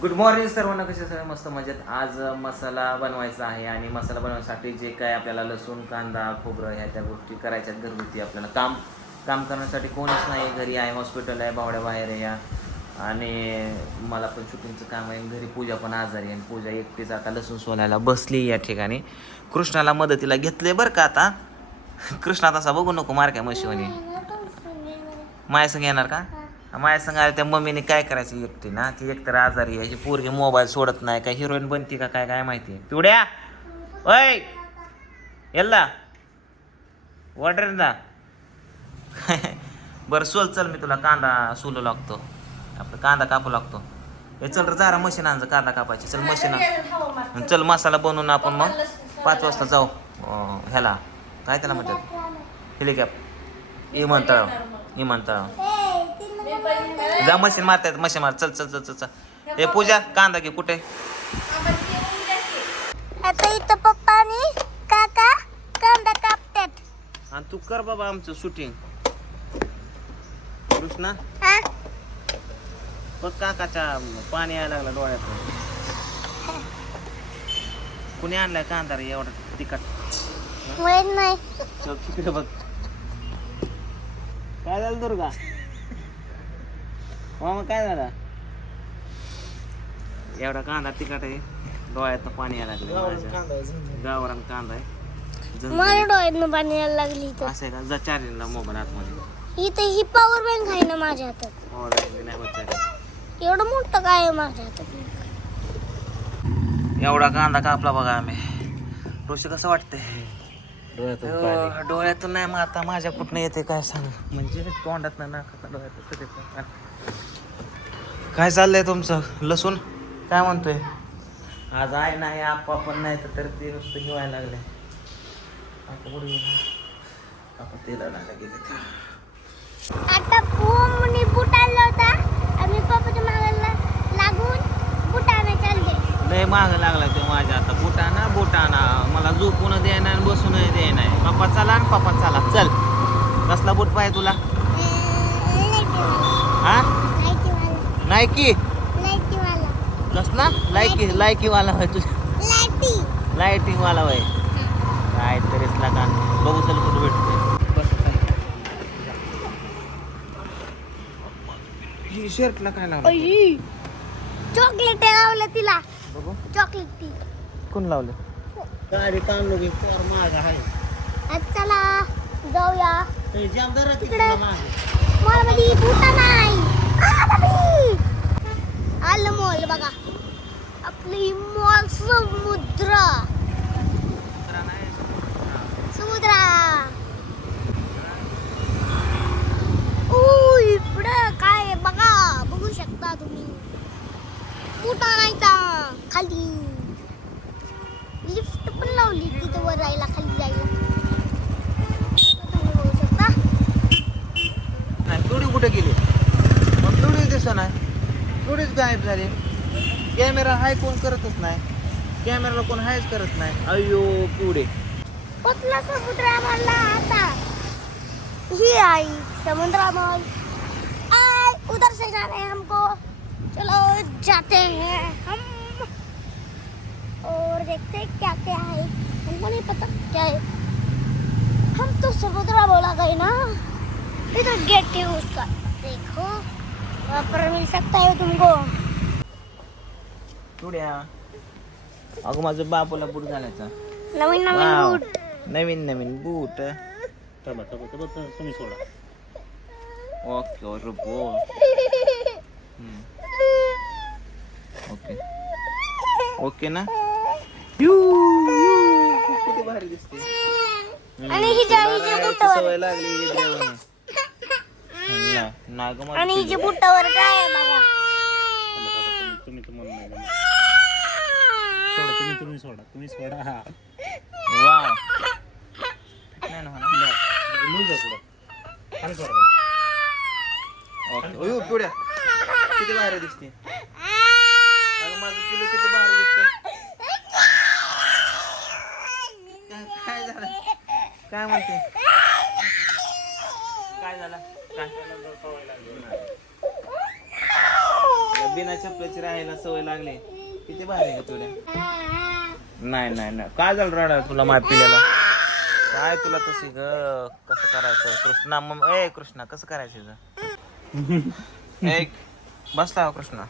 Good morning सर्वांना कसे सगळे? मस्त मजेत. आज मसाला बनवायचा आहे आणि मसाला बनवण्यासाठी जे काय आपल्याला लसूण कांदा खोबरं ह्या त्या गोष्टी करायच्या घरगुती आपल्याला. काम काम करण्यासाठी कोणच नाही घरी आहे हॉस्पिटल आहे बावड्या बाहेर आहे या. आणि मला पण शूटिंगचं काम आहे. घरी पूजा पण आजारी आहे. आणि पूजा एकटीच आता लसूण सोलायला बसली या ठिकाणी. कृष्णाला मदतीला घेतले बरं का आता? कृष्णा तसा बघू नको मार काय म्हशीवणी माया संग येणार का? माझ्या सांगायला त्या मम्मीने काय करायचं एकटी ना? ती एकतर आजारी आहे पोरगी मोबाईल सोडत नाही काय हिरोईन बनती का काय काय माहिती? पिवड्या! ओय! येल्ला! ऑर्डर ना बरं सोल चल मी तुला कांदा सोलू लागतो. आपलं कांदा कापू लागतो. हे चल रे जरा मशीन आणचं कांदा कापायची. चल मशीन चल मसाला बनवून आपण मग पाच वाजता जाऊ. ह्याला. काय त्याला म्हणतात? हेलिकॅप इमानतळाव इमानतळाव जा मशीन मारतायत मशीन मार. चल चल चल चल चल. हे पूजा कांदा घे कुठे? आता इथं पप्पा आणि काका कांदा कापतात. आणि तू कर बाबा आमचं शूटिंग कृष्णा हा? बघ काकाच्या पाणी यायला लागलं डोळ्यात. कुणी आणलाय कांदा रे एवढा तिखट? माहीत नाही. चल तिकडे बघ. काय झालं दुर्गा? मामा काय झालं? एवढा कांदा तिखट आहे. डोळ्यात पाणी यायला लागलं माझ्या. गावरान कांदा आहे. मला झणझणीत. डोळ्यातनं पाणी यायला लागली इथं. असं आहे का? जा चार्जिंगला मोबाईल आतमध्ये. इथं ही पॉवर बँक आहे ना माझ्या हातात. हो रे, नाही होत charging. एवढं मोठं काय आहे माझ्या हातात? एवढा कांदा कापला बघा आम्ही. ऋषी कसं वाटतंय? डोळ्यातून नाही मग आता माझ्या कुठनं येते काय सांग? म्हणजे तोंडात नाही नाकात डोळ्यात? काय चाललंय तुमचं? लसूण? काय म्हणतोय? आज आहे नाही आप्पा पण नाही तर ते नुसतं हिवायला लागले. आता कुठे गेला? आपण तेला नाही गेले आता पूर्ण बूट आणला होता? आम्ही पप्पाच्या मागायला लागून बूट आणायला चालले लय माग लागला ते माझ्या. आता बुटाना बुटाना मला झोपून देणार आणि बसून देणार पप्पा चला आणि पप्पा चला. चल. कसला बूट पाहिजे तुला? हा? नायकी कसला लायकी लायकी वाला. होय तुझ्या लायटिंग वाला होय. काय तरीच लागा बघू चल कुठं भेटते ही शर्टला काय लावलं चॉकलेट लावलं तिला. बघू. चॉकलेट ती. कोण लावलं? गाडी ताणलो की फार महाग आहे चला. जाऊया. तिकडे. मॉलमध्ये बुटा नाही आलं मॉल बघा. आपली मॉल समुद्र. समुद्रा. ऊ इकडं काय बघा बघू शकता तुम्ही. बुटा नाही झाली. कॅमेरा हाय कोण करतच नाही. कॅमेराला कोण अयो पुढे. कुठला समुद्र आता? ही आई, समुद्र मॉल आय उधर से जाना है हमको. चलो, जाते हैं हम. और देखते हैं क्या क्या है। हमको नहीं पता क्या है। हम तो समुद्र बोला गए ना। इधर गेट है उसका। देखो। वहाँ पर मिल सकता है तुमको। पुढ्या अगं माझं बापूला बूट घालायचा. नवीन नवीन वाव. बूट नवीन नवीन बूट तुम्ही सोडा. ओके ओके बो ओके ओके ना? You, you. किती भारी दिसते. आणि हिच्या राहायची बुटावर. सवय लागली ही. देवाने. ना- आणि हिच्या. बुटावर काय आहे बघा तुम्ही तर म्हणून नाही जमत. सोडा तुम्ही तुम्ही सोडा तुम्ही सोडा हा. नाही ना म्हणा. लूज आहे पुढं. खाली सोडा ओके. ओयो पिवड्या किती भारी दिसते. अगं माझं पिलू किती भारी दिसते काय- काय झालं? काय म्हणते? काय झालं? काय बिना चपल्याची राहायला सवय लागली. किती भारी आहे का तुला. नाही नाही नाही. काय झालं रडा तुला माय पिल्याला काय तुला तशी ग कसं करायचं? कृष्णा मग ए कृष्णा कसं करायचं हिचं? एक बसला हो कृष्णा.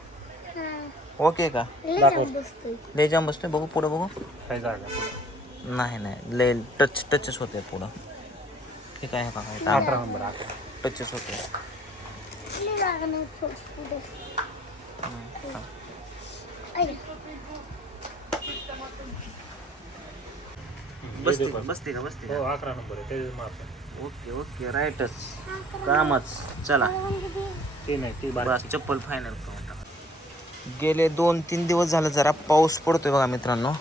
ओके का? लय जाम बसतोय. बघू पुढं बघू. काय जागा पुढं. नाही नाही. लय टच टचच होते पुढं. ठीक आहे का नंबर टचच होते बसते का बसते का? बसते हो अकरा नंबर आहे ते मारतो ओके ओके राईटच कामच. चला. ते नाही ते बस चप्पल फायनल गेले दोन तीन दिवस झालं जरा पाऊस पडतोय बघा मित्रांनो.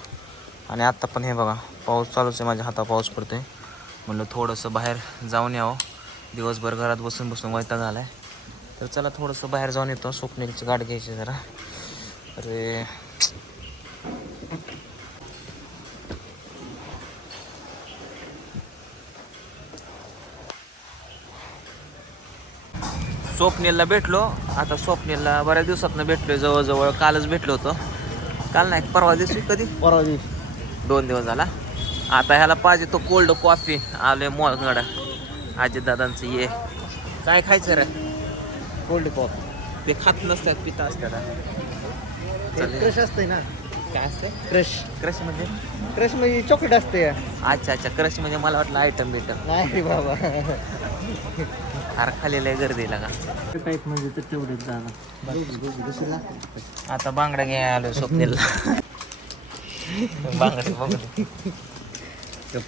आणि आत्ता पण हे बघा पाऊस चालूच आहे माझ्या हाता पाऊस पडतोय. म्हणलं थोडंसं बाहेर जाऊन यावं. दिवसभर घरात बसून बसून वैताग आलाय. तर चला थोडंसं बाहेर जाऊन येतो. स्वप्नीलची गाठ घ्यायची जरा. अरे स्वप्नीलला भेटलो. आता स्वप्नीलला बऱ्याच दिवसातनं भेटलोय जवळजवळ कालच भेटलो होतो. काल नाही परवा दिवशी कधी? परवा दिवशी. दोन दिवस झाला. आता ह्याला पाहिजे तो कोल्ड कॉफी आलोय मोळगड दादांचं ये. काय खायचं रे? Cold coffee. ते खात नसतात पिता असतात. क्रश असते ना. काय असते क्रश क्रश म्हणजे? क्रश म्हणजे चॉकलेट असते अच्छा अच्छा. क्रश म्हणजे मला वाटलं आयटम बिटम नाही बाबा. खालेलं आहे गर्दीला का? टाईप म्हणजे तर तेवढेच जागा आता बांगडा घ्यायला आलोय स्वप्नीलला. बांगडे बघले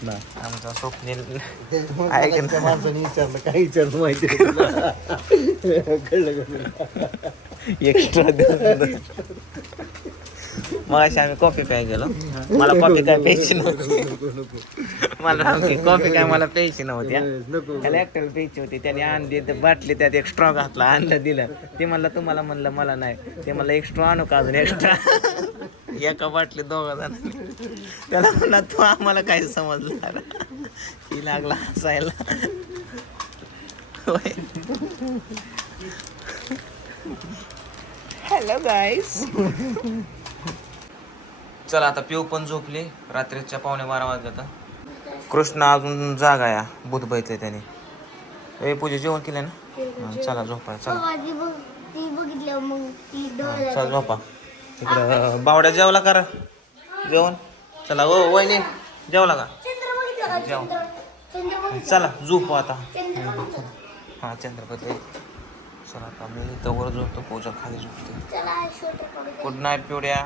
ना आमचा स्वप्नील. ऐक ना. माणसाने विचारलं काय विचारलं माहिती कळलं एक्स्ट्रा मग अशी आम्ही कॉफी प्याय गेलो मला कॉफी काय प्यायची नव्हती. मला कॉफी काय मला प्यायची नव्हती हा. नको. त्याला एकट्याला प्यायची होती. त्याने आणली ते बाटली त्यात एक स्ट्रॉ घातला आणलं दिलं. ते म्हणलं तुम्हाला म्हणलं मला नाही. ते म्हणलं एक स्ट्रॉ आणू का अजून एक्स्ट्रा एका बाटली दोघं जण. त्याला म्हणला तू आम्हाला काय समजलं ती लागला हसायला. होय. हॅलो गाईस चला आता पिऊ पण झोपली. रात्रीच्या पावणे बारा वाजले आता. कृष्णा अजून जागा या बुध बैतले त्याने. ए पूजा जेवण केलं ना? हा, चला झोपा चला. हा, चला झोपा. तिकडं बावड्या जेवला करा. जेवण? चला ओ वहिनी जेवला का? चंद्र बघितलं का? जेव. चंद्र चंद्र बघितलं चला झोपू आता. हा चंद्रपती. चला आता मी इथं वर झोपतो पूजा खाली झोपते. Good night पिवड्या.